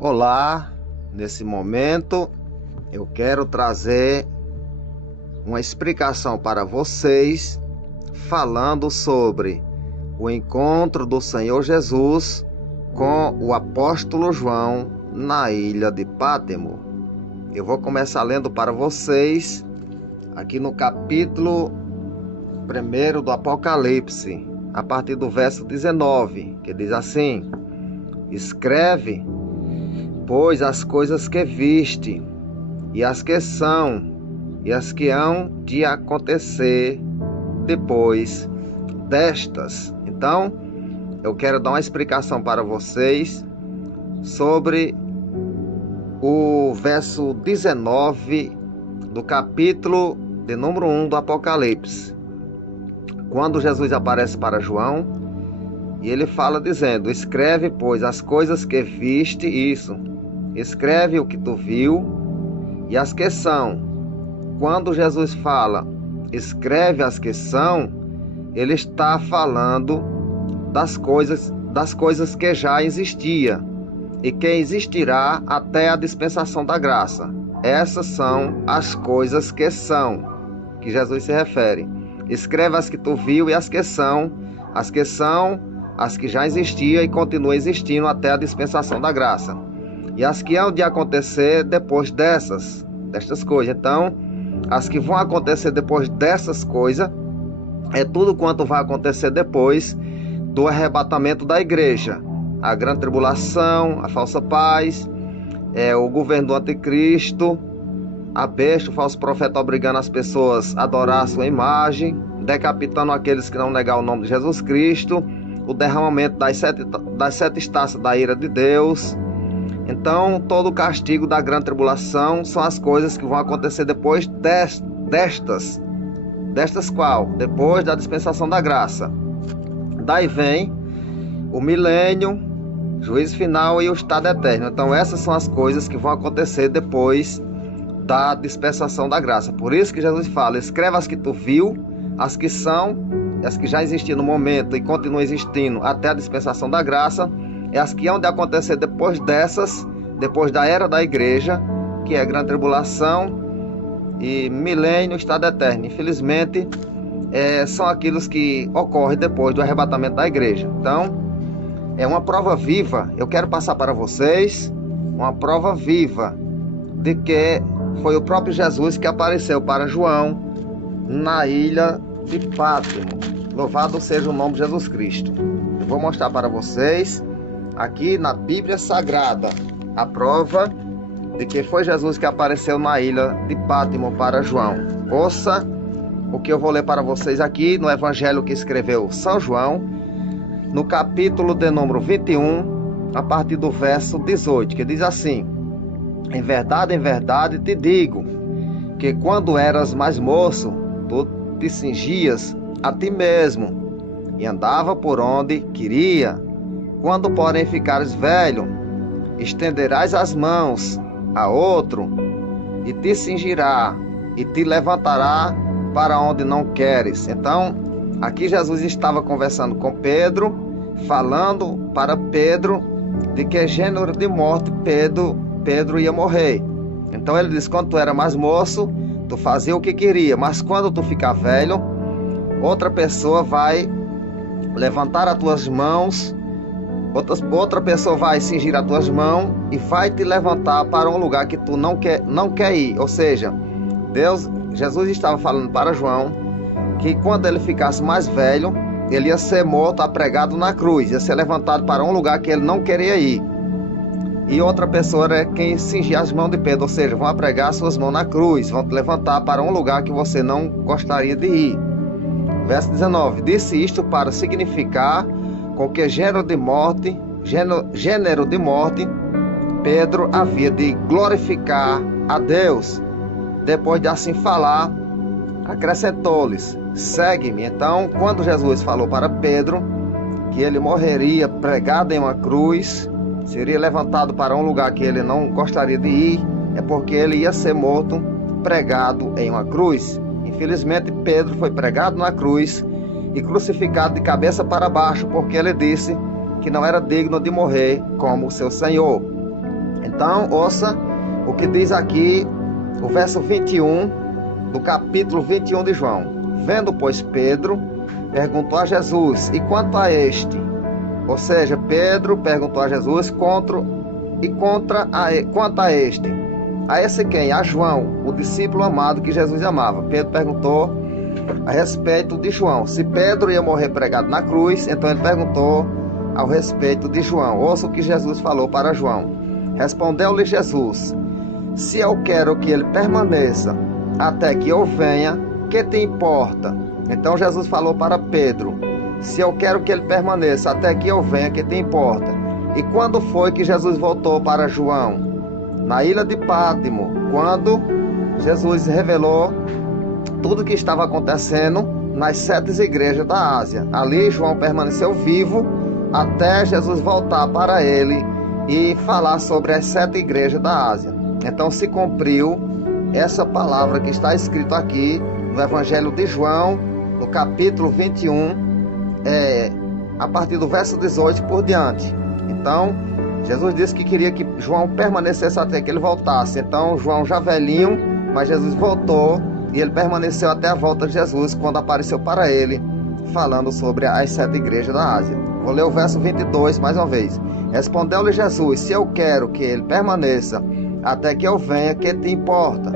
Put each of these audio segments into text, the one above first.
Olá, nesse momento eu quero trazer uma explicação para vocês falando sobre o encontro do Senhor Jesus com o apóstolo João na ilha de Pátimo. Eu vou começar lendo para vocês aqui no capítulo 1 do Apocalipse, a partir do verso 19, que diz assim: Escreve, pois, as coisas que viste, e as que são, e as que hão de acontecer depois destas. Então, eu quero dar uma explicação para vocês sobre o verso 19 do capítulo de número 1 do Apocalipse. Quando Jesus aparece para João, e ele fala dizendo: Escreve, pois, as coisas que viste, isso. Escreve o que tu viu e as que são. Quando Jesus fala, escreve as que são, ele está falando das coisas que já existia e que existirá até a dispensação da graça. Essas são as coisas que são, que Jesus se refere. Escreve as que tu viu e as que são, as que já existiam e continuam existindo até a dispensação da graça. E as que hão de acontecer depois destas coisas. Então, as que vão acontecer depois dessas coisas é tudo quanto vai acontecer depois do arrebatamento da igreja. A grande tribulação, a falsa paz, o governo do anticristo, a besta, o falso profeta obrigando as pessoas a adorar a sua imagem, decapitando aqueles que não negar o nome de Jesus Cristo, o derramamento das sete taças da ira de Deus. Então, todo o castigo da grande tribulação são as coisas que vão acontecer depois destas qual? Depois da dispensação da graça. Daí vem o milênio, juízo final e o estado eterno. Então, essas são as coisas que vão acontecer depois da dispensação da graça. Por isso que Jesus fala: escreve as que tu viu, as que são, as que já existiam no momento e continuam existindo até a dispensação da graça, é as que hão de acontecer depois dessas, depois da era da igreja, que é a grande tribulação e milênio, estado eterno. Infelizmente, são aqueles que ocorrem depois do arrebatamento da igreja. Então, é uma prova viva. Eu quero passar para vocês uma prova viva de que foi o próprio Jesus que apareceu para João na ilha de Pátimo. Louvado seja o nome de Jesus Cristo. Eu vou mostrar para vocês aqui na Bíblia Sagrada a prova de que foi Jesus que apareceu na ilha de Pátimo para João. Ouça o que eu vou ler para vocês aqui no Evangelho que escreveu São João, no capítulo de número 21, a partir do verso 18, que diz assim: em verdade te digo, que quando eras mais moço, tu te cingias a ti mesmo e andava por onde queria. Quando, porém, ficares velho, estenderás as mãos a outro, e te cingirá, e te levantará para onde não queres. Então, aqui Jesus estava conversando com Pedro, falando para Pedro de que gênero de morte Pedro ia morrer. Então ele diz: quando tu era mais moço, tu fazia o que queria, mas quando tu ficar velho, outra pessoa vai levantar as tuas mãos, outra pessoa vai cingir as tuas mãos e vai te levantar para um lugar que tu não quer ir. Ou seja, Jesus estava falando para João que quando ele ficasse mais velho, ele ia ser morto, apregado na cruz, ia ser levantado para um lugar que ele não queria ir. E outra pessoa é quem cingir as mãos de Pedro, ou seja, vão apregar suas mãos na cruz, vão te levantar para um lugar que você não gostaria de ir. Verso 19: disse isto para significar com que gênero de morte Pedro havia de glorificar a Deus. Depois de assim falar, acrescentou-lhes: segue-me. Então, quando Jesus falou para Pedro que ele morreria pregado em uma cruz, seria levantado para um lugar que ele não gostaria de ir, é porque ele ia ser morto pregado em uma cruz. Infelizmente, Pedro foi pregado na cruz e crucificado de cabeça para baixo, porque ele disse que não era digno de morrer como o seu Senhor. Então, ouça o que diz aqui o verso 21 do capítulo 21 de João. Vendo, pois, Pedro, perguntou a Jesus: e quanto a este? Ou seja, Pedro perguntou a Jesus quanto a este. A esse quem? A João, o discípulo amado que Jesus amava. Pedro perguntou a respeito de João. Se Pedro ia morrer pregado na cruz, então ele perguntou ao respeito de João. Ouça o que Jesus falou para João. Respondeu-lhe Jesus: se eu quero que ele permaneça até que eu venha, que te importa? Então Jesus falou para Pedro: se eu quero que ele permaneça até que eu venha, que te importa? E quando foi que Jesus voltou para João? Na ilha de Pátimo, quando Jesus revelou tudo o que estava acontecendo nas 7 igrejas da Ásia. Ali João permaneceu vivo até Jesus voltar para ele e falar sobre as 7 igrejas da Ásia. Então se cumpriu essa palavra que está escrito aqui no Evangelho de João, no capítulo 21, a partir do verso 18 por diante. Então Jesus disse que queria que João permanecesse até que ele voltasse. Então João já velhinho, mas Jesus voltou e ele permaneceu até a volta de Jesus, quando apareceu para ele falando sobre as 7 igrejas da Ásia. Vou ler o verso 22 mais uma vez. Respondeu-lhe Jesus: se eu quero que ele permaneça até que eu venha, que te importa?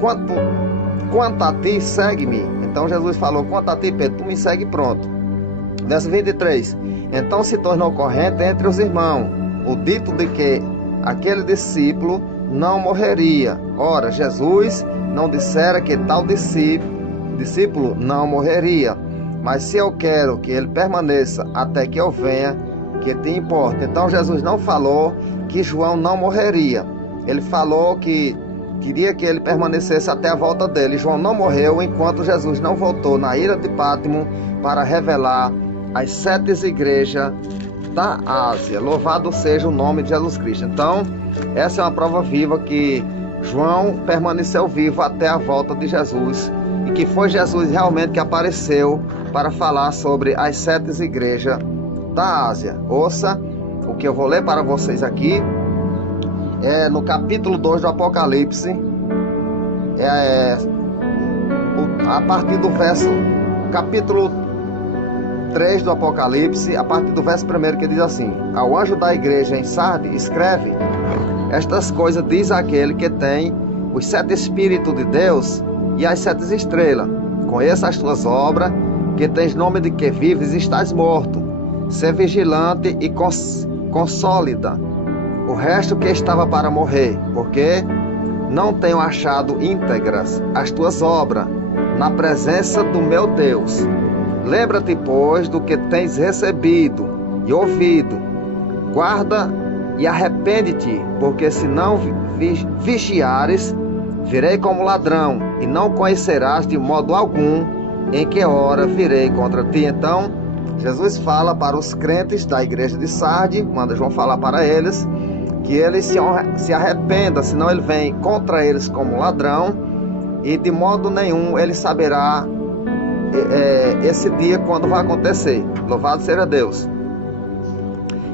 Quanto a ti, segue-me. Então Jesus falou: quanto a ti, Pedro, tu me segue, pronto. Verso 23. Então se tornou corrente entre os irmãos o dito de que aquele discípulo não morreria. Ora, Jesus não dissera que tal discípulo não morreria. Mas se eu quero que ele permaneça até que eu venha, que te importa? Então Jesus não falou que João não morreria. Ele falou que queria que ele permanecesse até a volta dele. João não morreu enquanto Jesus não voltou na ilha de Pátimo para revelar as 7 igrejas da Ásia. Louvado seja o nome de Jesus Cristo. Então, essa é uma prova viva que João permaneceu vivo até a volta de Jesus, e que foi Jesus realmente que apareceu para falar sobre as 7 igrejas da Ásia. Ouça o que eu vou ler para vocês aqui. No capítulo 2 do Apocalipse, a partir do verso, capítulo 3 do Apocalipse, a partir do verso 1, que diz assim: ao anjo da igreja em Sardes, escreve: estas coisas diz aquele que tem os 7 Espíritos de Deus e as 7 estrelas. Conheça as tuas obras, que tens nome de que vives e estás morto. Sê vigilante e consólida o resto que estava para morrer, porque não tenho achado íntegras as tuas obras na presença do meu Deus. Lembra-te, pois, do que tens recebido e ouvido. Guarda e arrepende-te, porque se não vigiares, virei como ladrão, e não conhecerás de modo algum em que hora virei contra ti. Então, Jesus fala para os crentes da igreja de Sardes, manda João falar para eles, que eles se arrependam, senão ele vem contra eles como ladrão, e de modo nenhum ele saberá esse dia quando vai acontecer. Louvado seja Deus.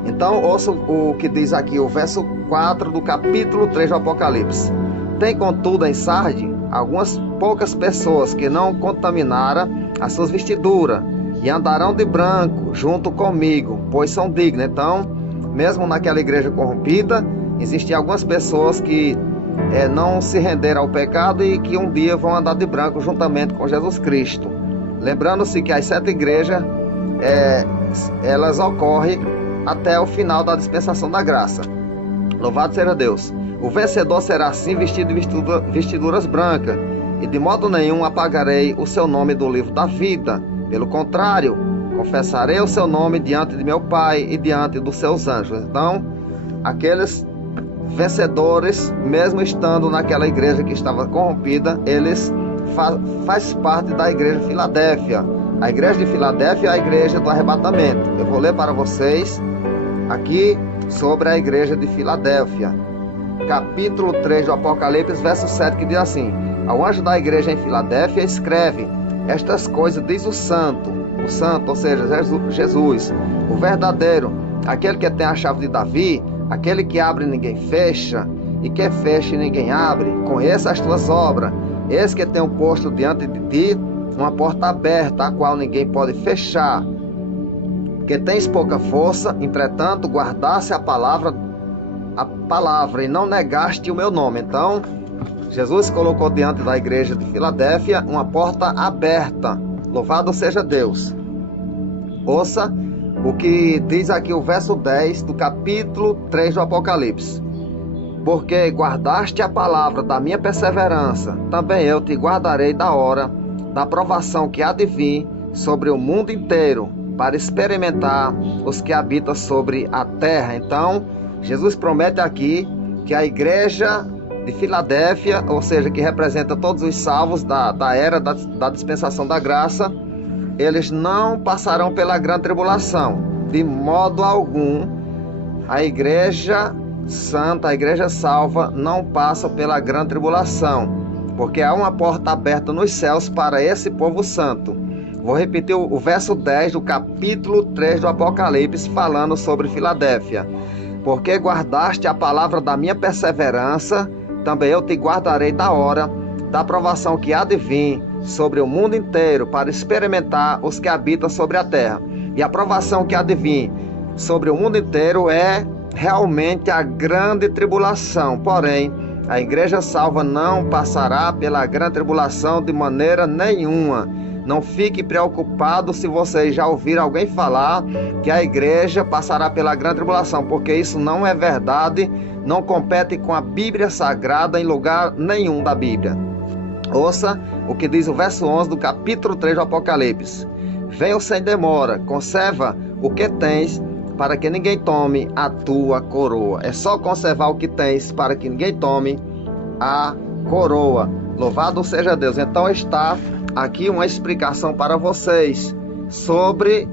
Então ouça o que diz aqui o verso 4 do capítulo 3 do Apocalipse. Tem contudo em Sardes algumas poucas pessoas que não contaminaram as suas vestiduras e andarão de branco junto comigo, pois são dignas. Então, mesmo naquela igreja corrompida, existiam algumas pessoas que não se renderam ao pecado e que um dia vão andar de branco juntamente com Jesus Cristo. Lembrando-se que as 7 igrejas, elas ocorrem até o final da dispensação da graça. Louvado seja Deus. O vencedor será assim vestido de vestiduras brancas, e de modo nenhum apagarei o seu nome do livro da vida. Pelo contrário, confessarei o seu nome diante de meu Pai e diante dos seus anjos. Então, aqueles vencedores, mesmo estando naquela igreja que estava corrompida, eles faz parte da igreja de Filadélfia. A igreja de Filadélfia é a igreja do arrebatamento. Eu vou ler para vocês aqui sobre a igreja de Filadélfia, capítulo 3 do Apocalipse, verso 7, que diz assim: ao anjo da igreja em Filadélfia escreve: estas coisas diz o santo, ou seja, Jesus, o verdadeiro, aquele que tem a chave de Davi, aquele que abre e ninguém fecha, e que fecha e ninguém abre. Conheça as tuas obras. Eis que tenho posto diante de ti uma porta aberta, a qual ninguém pode fechar. Que tens pouca força, entretanto guardaste a palavra e não negaste o meu nome. Então, Jesus colocou diante da igreja de Filadélfia uma porta aberta. Louvado seja Deus. Ouça o que diz aqui o verso 10 do capítulo 3 do Apocalipse. Porque guardaste a palavra da minha perseverança, também eu te guardarei da hora da provação que há de vir sobre o mundo inteiro, para experimentar os que habitam sobre a terra. Então, Jesus promete aqui que a igreja de Filadélfia, ou seja, que representa todos os salvos da era da dispensação da graça, eles não passarão pela grande tribulação, de modo algum. A igreja santa, a igreja salva, não passa pela grande tribulação, porque há uma porta aberta nos céus para esse povo santo. Vou repetir o verso 10 do capítulo 3 do Apocalipse, falando sobre Filadélfia. Porque guardaste a palavra da minha perseverança, também eu te guardarei da hora da provação que há de vir sobre o mundo inteiro, para experimentar os que habitam sobre a terra. E a provação que há de vir sobre o mundo inteiro é realmente a grande tribulação. Porém, a igreja salva não passará pela grande tribulação de maneira nenhuma. Não fique preocupado se você já ouvir alguém falar que a igreja passará pela grande tribulação, porque isso não é verdade, não compete com a Bíblia Sagrada em lugar nenhum da Bíblia. Ouça o que diz o verso 11 do capítulo 3 do Apocalipse. Venha sem demora, conserva o que tens, para que ninguém tome a tua coroa. É só conservar o que tens, para que ninguém tome a coroa. Louvado seja Deus. Então está aqui uma explicação para vocês sobre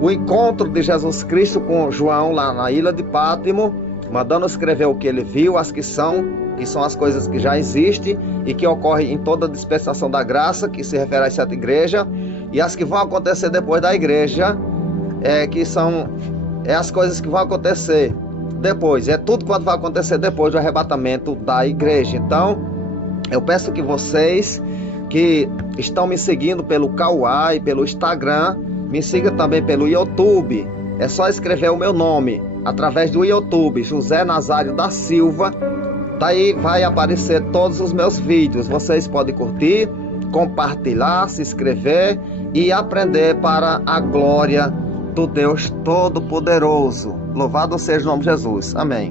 o encontro de Jesus Cristo com João lá na ilha de Pátimo, mandando escrever o que ele viu, as que são as coisas que já existem e que ocorrem em toda a dispensação da graça, que se refere a essa igreja, e as que vão acontecer depois da igreja, que são as coisas que vão acontecer depois, é tudo quanto vai acontecer depois do arrebatamento da igreja. Então, eu peço que vocês que estão me seguindo pelo Kawai, pelo Instagram, me sigam também pelo YouTube. É só escrever o meu nome através do YouTube, José Nazário da Silva. Daí vai aparecer todos os meus vídeos. Vocês podem curtir, compartilhar, se inscrever e aprender para a glória do Deus Todo-Poderoso. Louvado seja o nome de Jesus. Amém.